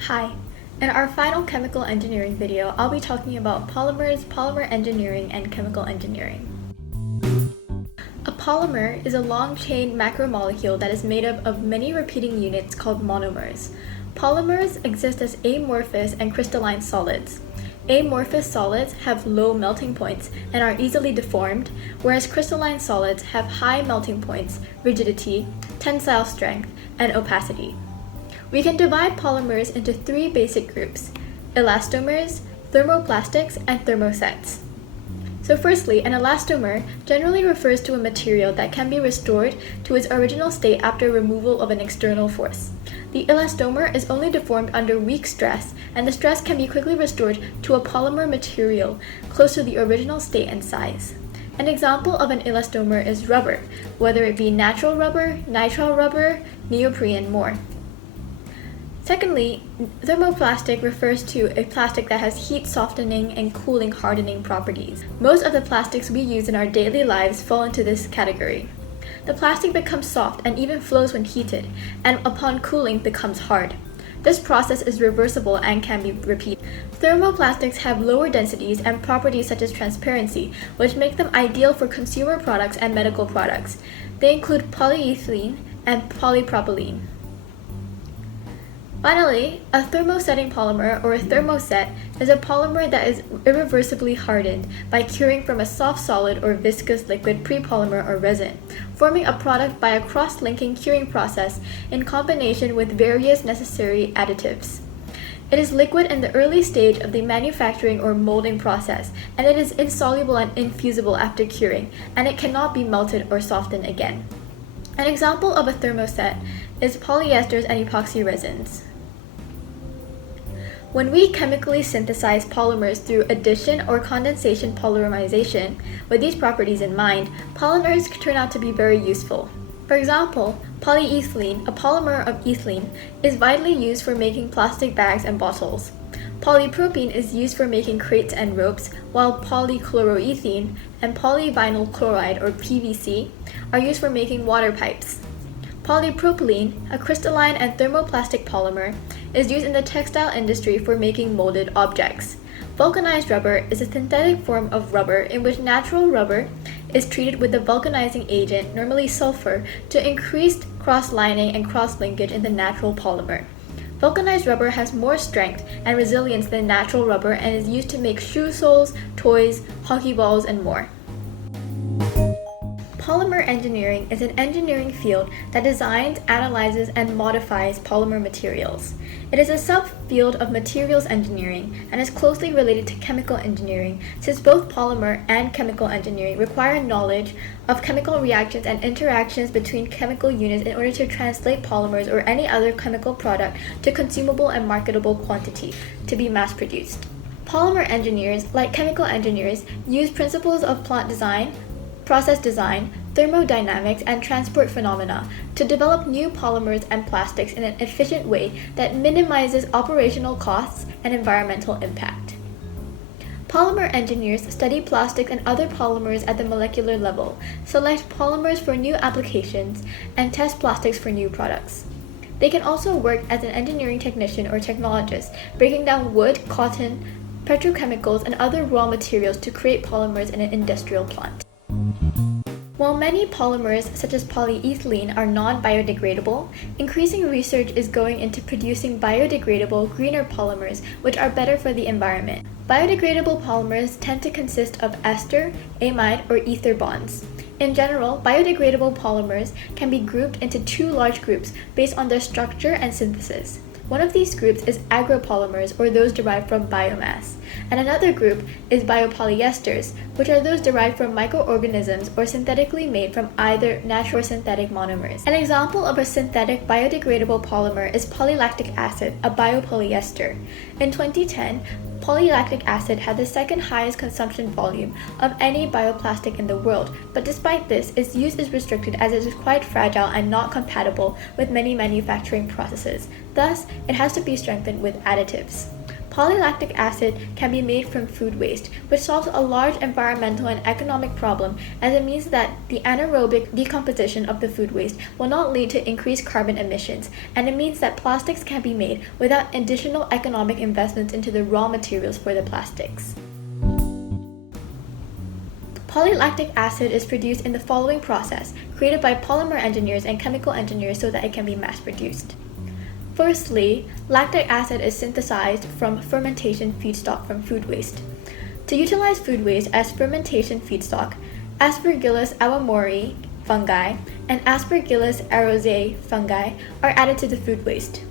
Hi, in our final chemical engineering video, I'll be talking about polymers, polymer engineering, and chemical engineering. A polymer is a long-chain macromolecule that is made up of many repeating units called monomers. Polymers exist as amorphous and crystalline solids. Amorphous solids have low melting points and are easily deformed, whereas crystalline solids have high melting points, rigidity, tensile strength, and opacity. We can divide polymers into three basic groups: elastomers, thermoplastics, and thermosets. So firstly, an elastomer generally refers to a material that can be restored to its original state after removal of an external force. The elastomer is only deformed under weak stress, and the stress can be quickly restored to a polymer material close to the original state and size. An example of an elastomer is rubber, whether it be natural rubber, nitrile rubber, neoprene, and more. Secondly, thermoplastic refers to a plastic that has heat softening and cooling hardening properties. Most of the plastics we use in our daily lives fall into this category. The plastic becomes soft and even flows when heated, and upon cooling becomes hard. This process is reversible and can be repeated. Thermoplastics have lower densities and properties such as transparency, which make them ideal for consumer products and medical products. They include polyethylene and polypropylene. Finally, a thermosetting polymer, or a thermoset, is a polymer that is irreversibly hardened by curing from a soft solid or viscous liquid prepolymer or resin, forming a product by a cross-linking curing process in combination with various necessary additives. It is liquid in the early stage of the manufacturing or molding process, and it is insoluble and infusible after curing, and it cannot be melted or softened again. An example of a thermoset is polyesters and epoxy resins. When we chemically synthesize polymers through addition or condensation polymerization, with these properties in mind, polymers turn out to be very useful. For example, polyethylene, a polymer of ethylene, is widely used for making plastic bags and bottles. Polypropylene is used for making crates and ropes, while polychloroethene and polyvinyl chloride, or PVC, are used for making water pipes. Polypropylene, a crystalline and thermoplastic polymer, is used in the textile industry for making molded objects. Vulcanized rubber is a synthetic form of rubber in which natural rubber is treated with a vulcanizing agent, normally sulfur, to increase cross-lining and cross-linkage in the natural polymer. Vulcanized rubber has more strength and resilience than natural rubber and is used to make shoe soles, toys, hockey balls, and more. Polymer engineering is an engineering field that designs, analyzes, and modifies polymer materials. It is a subfield of materials engineering and is closely related to chemical engineering, since both polymer and chemical engineering require knowledge of chemical reactions and interactions between chemical units in order to translate polymers or any other chemical product to consumable and marketable quantity to be mass-produced. Polymer engineers, like chemical engineers, use principles of plant design, process design, thermodynamics, and transport phenomena to develop new polymers and plastics in an efficient way that minimizes operational costs and environmental impact. Polymer engineers study plastics and other polymers at the molecular level, select polymers for new applications, and test plastics for new products. They can also work as an engineering technician or technologist, breaking down wood, cotton, petrochemicals, and other raw materials to create polymers in an industrial plant. While many polymers, such as polyethylene, are non-biodegradable, increasing research is going into producing biodegradable, greener polymers, which are better for the environment. Biodegradable polymers tend to consist of ester, amide, or ether bonds. In general, biodegradable polymers can be grouped into two large groups based on their structure and synthesis. One of these groups is agropolymers, or those derived from biomass, and another group is biopolyesters, which are those derived from microorganisms or synthetically made from either natural or synthetic monomers. An example of a synthetic biodegradable polymer is polylactic acid, a biopolyester. In 2010, polylactic acid had the second highest consumption volume of any bioplastic in the world, but despite this, its use is restricted as it is quite fragile and not compatible with many manufacturing processes. Thus, it has to be strengthened with additives. polylactic acid can be made from food waste, which solves a large environmental and economic problem, as it means that the anaerobic decomposition of the food waste will not lead to increased carbon emissions, and it means that plastics can be made without additional economic investments into the raw materials for the plastics. Polylactic acid is produced in the following process, created by polymer engineers and chemical engineers so that it can be mass-produced. Firstly, lactic acid is synthesized from fermentation feedstock from food waste. To utilize food waste as fermentation feedstock, Aspergillus awamori fungi and Aspergillus aerosei fungi are added to the food waste.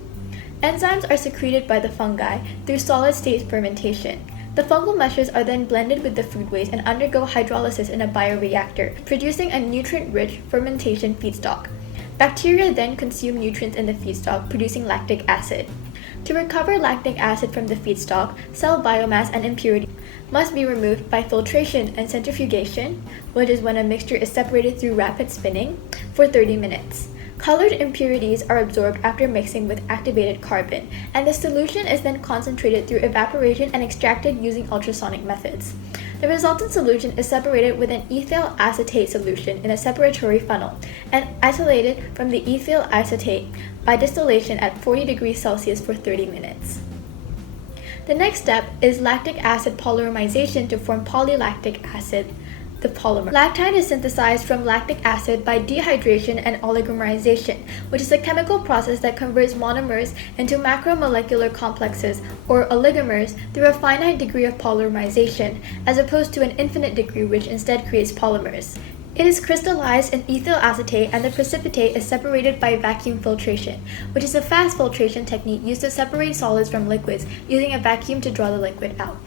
Enzymes are secreted by the fungi through solid-state fermentation. The fungal meshes are then blended with the food waste and undergo hydrolysis in a bioreactor, producing a nutrient-rich fermentation feedstock. Bacteria then consume nutrients in the feedstock, producing lactic acid. To recover lactic acid from the feedstock, cell biomass and impurities must be removed by filtration and centrifugation, which is when a mixture is separated through rapid spinning, for 30 minutes. Colored impurities are absorbed after mixing with activated carbon, and the solution is then concentrated through evaporation and extracted using ultrasonic methods. The resultant solution is separated with an ethyl acetate solution in a separatory funnel and isolated from the ethyl acetate by distillation at 40 degrees Celsius for 30 minutes. The next step is lactic acid polymerization to form polylactic acid, the polymer. Lactide is synthesized from lactic acid by dehydration and oligomerization, which is a chemical process that converts monomers into macromolecular complexes, or oligomers, through a finite degree of polymerization, as opposed to an infinite degree which instead creates polymers. It is crystallized in ethyl acetate, and the precipitate is separated by vacuum filtration, which is a fast filtration technique used to separate solids from liquids using a vacuum to draw the liquid out.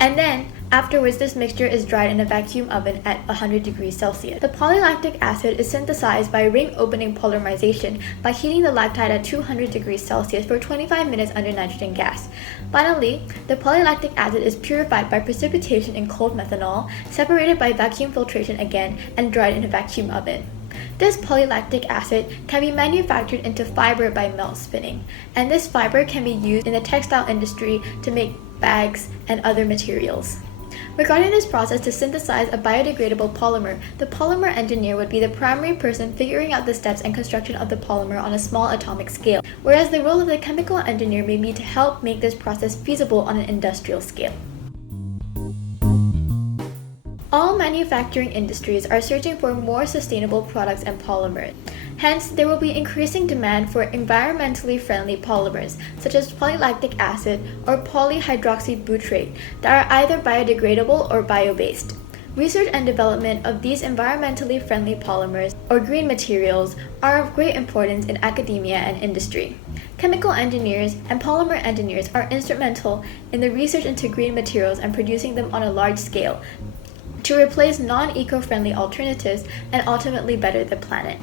And then, afterwards, this mixture is dried in a vacuum oven at 100 degrees Celsius. The polylactic acid is synthesized by ring-opening polymerization by heating the lactide at 200 degrees Celsius for 25 minutes under nitrogen gas. Finally, the polylactic acid is purified by precipitation in cold methanol, separated by vacuum filtration again, and dried in a vacuum oven. This polylactic acid can be manufactured into fiber by melt spinning, and this fiber can be used in the textile industry to make bags and other materials. Regarding this process to synthesize a biodegradable polymer, the polymer engineer would be the primary person figuring out the steps and construction of the polymer on a small atomic scale, whereas the role of the chemical engineer may be to help make this process feasible on an industrial scale. All manufacturing industries are searching for more sustainable products and polymers. Hence, there will be increasing demand for environmentally friendly polymers, such as polylactic acid or polyhydroxybutyrate, that are either biodegradable or bio-based. Research and development of these environmentally friendly polymers, or green materials, are of great importance in academia and industry. Chemical engineers and polymer engineers are instrumental in the research into green materials and producing them on a large scale to replace non-eco-friendly alternatives and ultimately better the planet.